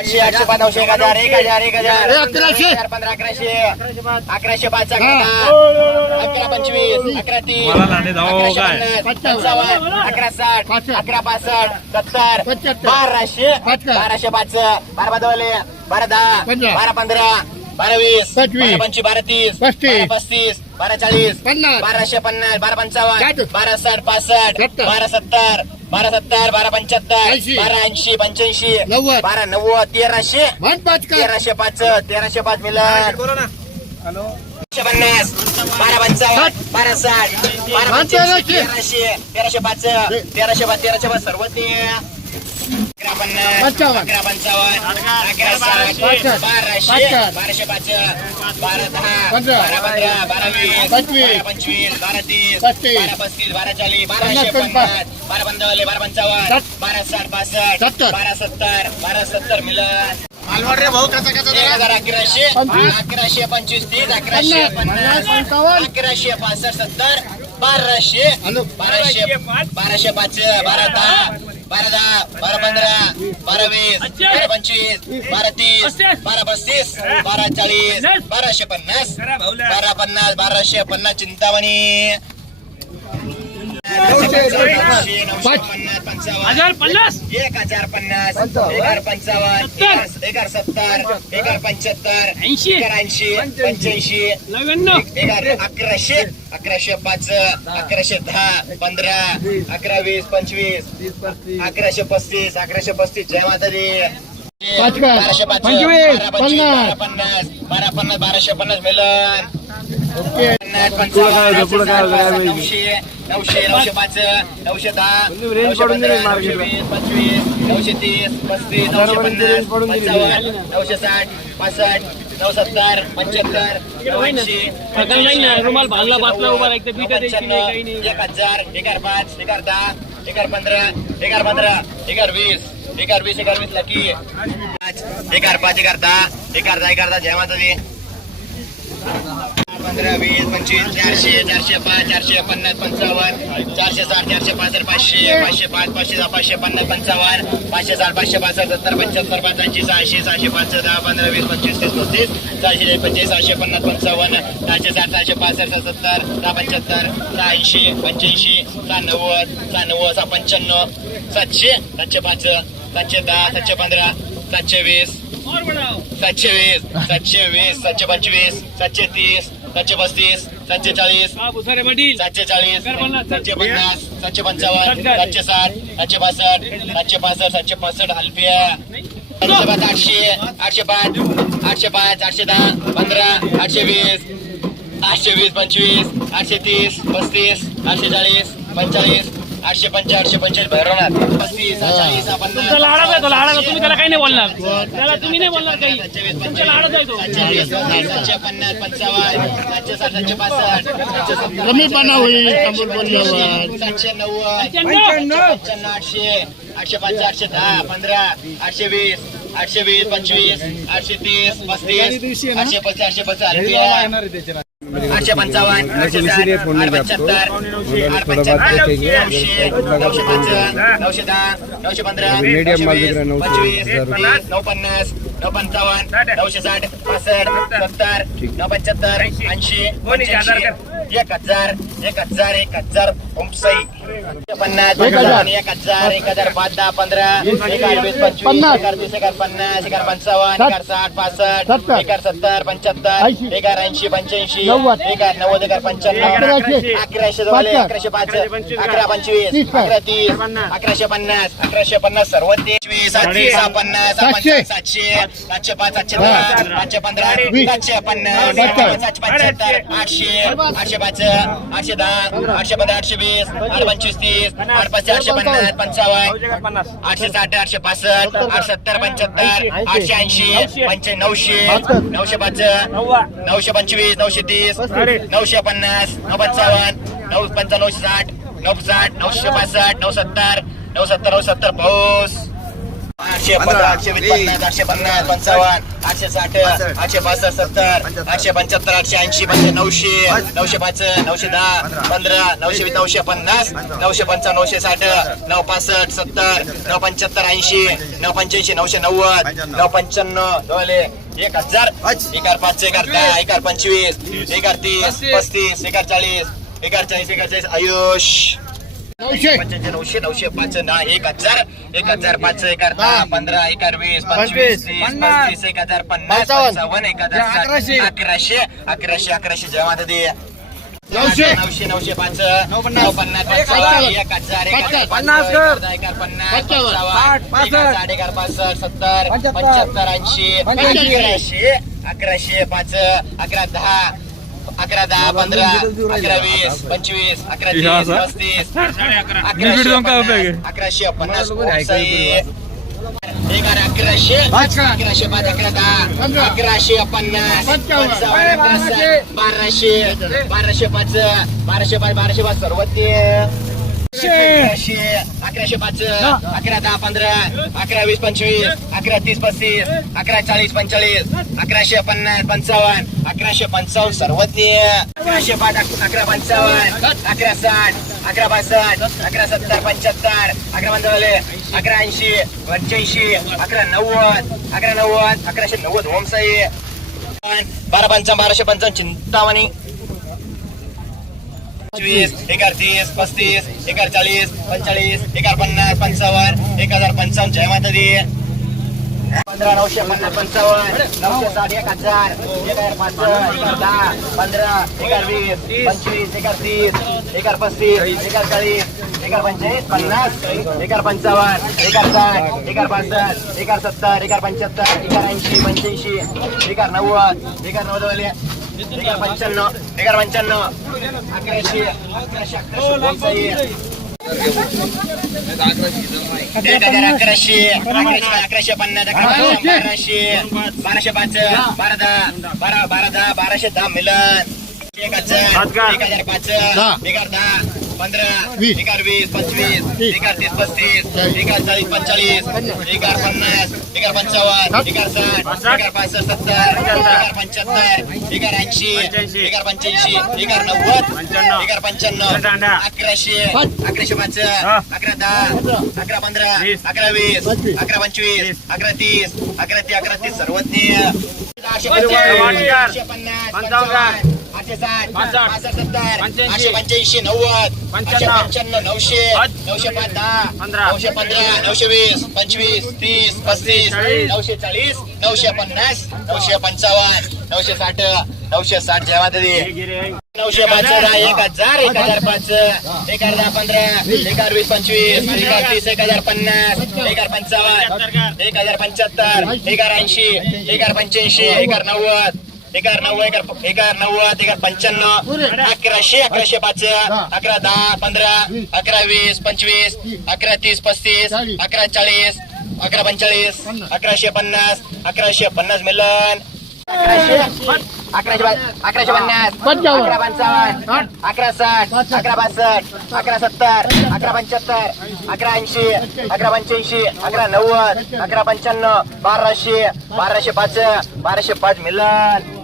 आठशे आठशे पाच नऊशे एक हजार एक हजार एक हजार अकराशे. पंधरा अकराशे अकराशे पाच अकरा पंचवीस अकरा तीस अकराशे पंचावन्न अकरा साठ. अकरा पासष्ट सत्तर. बाराशे. बाराशे पाच बारा बदवले बारा दहा. बारा पंधरा बारा वीस पंचवीस. बारा पंचवीस बारा तीस पस्तीस. बारा पस्तीस बारा चाळीस पन्नास. बाराशे पन्नास बारा पंचावन्न. बारा साठ पासष्ट. बारा सत्तर बारा सत्तर बारा पंच्याहत्तर. बारा ऐंशी पंच्याऐंशी नव्वद. बारा नव्वद तेराशे तेराशे पाच तेराशे पाच मिलन एकशे पन्नास बारा पंचावन्न. बारा साठ बारा पंच्याऐंशी, तेराशे. तेराशे तेराशे पाच तेराशे पाच तेराशे पाच सर्व ते अकरा पन्नास पंचावन्न. अकरा पंचावन्न अकरा साठ. बाराशे. बाराशे पाच बारा दहा. बारा पंधरा बारा वीस पंचवीस. बारा पंचवीस बारा तीस पस्तीस. बारा पस्तीस बारा चाळीस बाराशे पन्नास बारा पंचावन्न बारा पंचावन्न. बारा साठ पासष्ट. बारा सत्तर बारा सत्तर मिलन मालवड रे भाऊ कसा कसा एक हजार अकराशे. अकराशे पंचवीस तीस अकराशे पन्नास. अकराशे पासष्ट सत्तर बाराशे. बाराशे बाराशे पाच बारा दहा बारा दहा बारा पंधरा बारा वीस बारा पंचवीस बारा तीस बारा पस्तीस बारा चाळीस बाराशे पन्नास बारा पन्नास बाराशे पन्नास चिंतामणी हजार पन्नास? एक हजार पन्नास एक हजार पंचावन्न एक हजार सत्तर एक हजार पंच्याहत्तर ऐंशी. ऐंशी पंच्याऐंशी. नव्याण्णव. एक हजार अकराशे अकराशे पाच अकराशे दहा पंधरा अकरा वीस पंचवीस अकराशे पस्तीस अकराशे पस्तीस. जय माता? बाराशे पाच पंचवीस, पन्नास. बारा पन्नास बाराशे पन्नास मिलन. नऊशे नऊशे नऊशे पाच नऊशे दहा नऊशे पंधरा नऊशे वीस पंचवीस नऊशे तीस पस्तीस नऊशे पन्नास पंचावन्न नऊशे साठ पासष्ट नऊ सत्तर पंच्याहत्तर नऊऐंशी सगळं नाही ना, रुमाल उभा काही नाही. एक हजार एक हजार पाच एक हजार दहा एक हजार पंधरा एक हजार पंधरा एक हजार वीस एक हजार वीस एक हजार वीस लकी. पाच एक हजार पाच एक हजार दहा एक हजार दहा एक हजार दहा जय माता दी पंधरा वीस पंचवीस चारशे चारशे पाच चारशे पन्नास पंचावन्न चारशे साठ चारशे पासष्ट पाचशे पाचशे पाच पाचशे दहा पाचशे पन्नास पंचावन्न पाचशे साठ पाचशे पासष्ट सत्तर पंच्याहत्तर पंच्याऐंशी सहाशे सहाशे पाच दहा पंधरा वीस पंचवीस तीस पस्तीस सहाशे पंचवीस सहाशे पन्नास पंचावन्न सहाशे साठ सहाशे पासष्ट सत्तर दहा पंच्याहत्तर सहा ऐंशी पंच्याऐंशी सहा नव्वद सहा नव्वद सहा पंच्याण्णव सातशे सातशे पाच सातशे दहा सातशे पंधरा सातशे वीस सातशे वीस सातशे वीस सातशे पंचवीस सातशे तीस सातशे पस्तीस सातशे चाळीस सातशे चाळीस. सातशे पन्नास सातशे पंचावन्न. सातशे साठ सातशे पासष्ट सातशे पासष्ट सातशे पासष्ट हल्फिया आठशे आठशे पाच आठशे पाच आठशे दहा पंधरा आठशे वीस आठशे वीस पंचवीस आठशे तीस पस्तीस आठशे चाळीस पंचाळीस आठशे पंचा आठशे पंचेचाळीस भरवणार पस्तीस चाळीस पन्नास तो लाडाचा तुम्ही त्याला काही नाही बोलणार. त्याला तुम्ही नाही बोलणार काही. तुमच्या लाडाच आहे तो. कमीपणा होईल समोर बोलल्यावर. सातशे नव्वद आठशे आठशे पाच आठशे दहा पंधरा आठशे वीस आठशे वीस पंचवीस आठशे तीस पस्तीस आठशे पचास आठशे पचास आठशे पंचावन्न आठशे साठ आठ पंच्याहत्तर आठ पंच्याहत्तर नऊशे पाच नऊशे दहा नऊशे पंधरा पंचवीस नऊ पन्नास. नऊ पंचावन्न नऊशे साठ पासष्ट सत्तर नऊ पंच्याहत्तर ऐंशी एक हजार एक हजार एक हजार पन्नास एक हजार. एक हजार एक हजार पाच दहा पंधरा एक हजार वीस पंचवीस पन्नास. एक हजार तीस एक हजार पन्नास एक हजार पंचावन्न एक हजार साठ पासष्ट सत्तर. एक हजार सत्तर पंच्याहत्तर ऐंशी. एक हजार ऐंशी पंच्याऐंशी नव्वद. एक हजार नव्वद एक हजार पंच्याण्णव अकराशे. अकराशे जवळ. अकराशे पाच अकरा पंचवीस? अकरा तीस अकराशे पन्नास अकराशे पन्नास सर्व तेवीस सातशे सहा पन्नास सातशे. सातशे पाच सातशे दहा सातशे पंधरा वीस. सातशे पन्नास. सातशे पंच्याहत्तर आठशे आठशे पाच आठशे दहा आठशे पंधरा आठशे वीस आठ पंचवीस तीस आठ पाचशे आठशे पन्नास पंचावन्न आठशे साठ आठशे पासष्ट आठ सत्तर पंच्याहत्तर आठशे ऐंशी पंचे नऊशे नऊशे पाच नऊशे पंचवीस नऊशे तीस नऊशे पन्नास नऊ पंचावन्न नऊ पंचा नऊशे साठ नऊ साठ नऊशे पासष्ट नऊ सत्तर नऊ सत्तर नऊ सत्तर पाऊस. आठशे पंधरा आठशे वीस पन्नास आठशे पन्नास पंचावन्न आठशे साठ आठशे पासष्ट सत्तर आठशे पंच्याहत्तर आठशे ऐंशी पंचे नऊशे नऊशे पाच नऊशे दहा पंधरा नऊशे नऊशे पन्नास नऊशे पंचावन्न नऊशे साठ नऊ पासष्ट सत्तर नऊ पंच्याहत्तर ऐंशी नऊ पंच्याऐंशी नऊशे नव्वद नऊ पंच्याण्णव एक हजार एकार पाच एकार दहा एकार पंचवीस एकार तीस पस्तीस एकार चाळीस एकार चाळीस एकार चाळीस आयुष. पंच्याऐंशी नऊशे नऊशे पाच दहा एक हजार एक हजार पाच एक हजार दहा पंधरा एक हजार वीस पंचवीस तीस पस्तीस एक हजार पन्नास पंचावन्न. एक हजार अकराशे. अकराशे अकराशे दे नऊशे. नऊशे नऊशे पाच नऊ पन्नास पंचावन्न एक हजार एक हजार पन्नास. एक हजार, एक पन्नास एक हजार साठ एक हजार पासष्ट सत्तर पंच्याहत्तर ऐंशी. अकराशे अकराशे पाच अकरा दहा अकरा दहा पंधरा अकरा वीस पंचवीस अकरा तीस पस्तीस अकराशे पन्नास, अकराशे अकराशे अकराशे पाच अकरा दहा अकराशे पन्नास बाराशे. बाराशे पाच बाराशे पाच बाराशे पाच सर्व ते अकराशे अकराशे पाच अकरा दहा पंधरा अकरा वीस पंचवीस अकरा तीस पस्तीस अकरा चाळीस पंचेचाळीस अकराशे पन्नास पंचावन्न. अकराशे पंचावन्न सर्वज्ञ. अकराशे पाच अकरा पंचावन्न अकरा साठ अकरा बासष्ट अकरा सत्तर पंच्याहत्तर अकरा पंचावले अकरा ऐंशी पंच्याऐंशी अकरा नव्वद अकरा नव्वद अकराशे नव्वद ओमसाई बारा पंचावन्न बाराशे पंचावन्न चिंतामणी. पंचवीस एकार तीस पस्तीस एकार चाळीस पंचाळीस एकार पन्नास पंचावन्न एक हजार पंचावन्न जय माता दी. पंधरा नऊशे पंचावन्न नऊशे साठ एक हजार. एक हजार पाच एकार दहा पंधरा एकार वीस पंचवीस एकार तीस एकार पस्तीस एकार चाळीस एकार पंचेचाळीस पन्नास एकार पंचावन्न एकार साठ एकार पासष्ट एकार सत्तर एकार पंच्याहत्तर एकार ऐंशी पंच्याऐंशी एकार नव्वद एकार नव्वद एकार पंच्याण्णव एकार पंच्याण्णव अकराशे अकराशे अकराशे एक हजार अकराशे अकराशे अकराशे पन्नास अकरा पन्नास, बाराशे बाराशे पाच बारा दहा बारा बारा दहा बाराशे दहा मिलन. एक हजार एक हजार पाच एक हजार दहा. पंधरा वीस. एक हजार वीस पंचवीस तीस. एक हजार तीस पस्तीस एक हजार चाळीस पंचाळीस एक हजार पन्नास एक हजार पंचावन्न एक हजार साठ एक हजार पासष्ट सत्तर एक हजार पंच्याहत्तर एक हजार ऐंशी एक हजार पंच्याऐंशी एक हजार नव्वद एक हजार पंच्याण्णव अकराशे अकराशे पाच अकरा दहा अकरा पंधरा अकरा वीस अकरा पंचवीस अकरा तीस अकरा ते अकरा तीस सर्वज्ञ. पन्नास पंचावन्न आठशे पंच्याऐंशी नव्वद पंच्याण्णव नऊशे नऊशे पाच दहा नऊशे पंधरा नऊशे वीस पंचवीस तीस पस्तीस नऊशे चाळीस नऊशे पन्नास नऊशे पंचावन्न नऊशे साठ नऊशे साठ माता दी नऊशे पाच दहा एक हजार एक हजार पाच एक हजार पंधरा एक हजार वीस पंचवीस एक हजार तीस एक हजार पन्नास एक हजार पंचावन्न एक हजार पंच्याहत्तर एक हजार ऐंशी एक हजार पंच्याऐंशी एक हजार नव्वद. एक हजार नव्वद एक हजार- एक हजार नव्वद एक हजार पंच्याण्णव अकराशे अकराशे पाच अकरा दहा पंधरा अकरा वीस पंचवीस अकरा तीस पस्तीस अकरा चाळीस अकरा पंचेचाळीस अकराशे पन्नास अकराशे पन्नास मिलन. अकराशे. अकराशे अकराशे पन्नास. अकरा पंचावन्न. अकरा साठ. अकरा बासष्ट. अकरा सत्तर. अकरा पंच्याहत्तर. अकरा ऐंशी. अकरा पंच्याऐंशी. अकरा नव्वद. अकरा पंच्याण्णव. बाराशे. बाराशे पाच बाराशे पाच मिलन.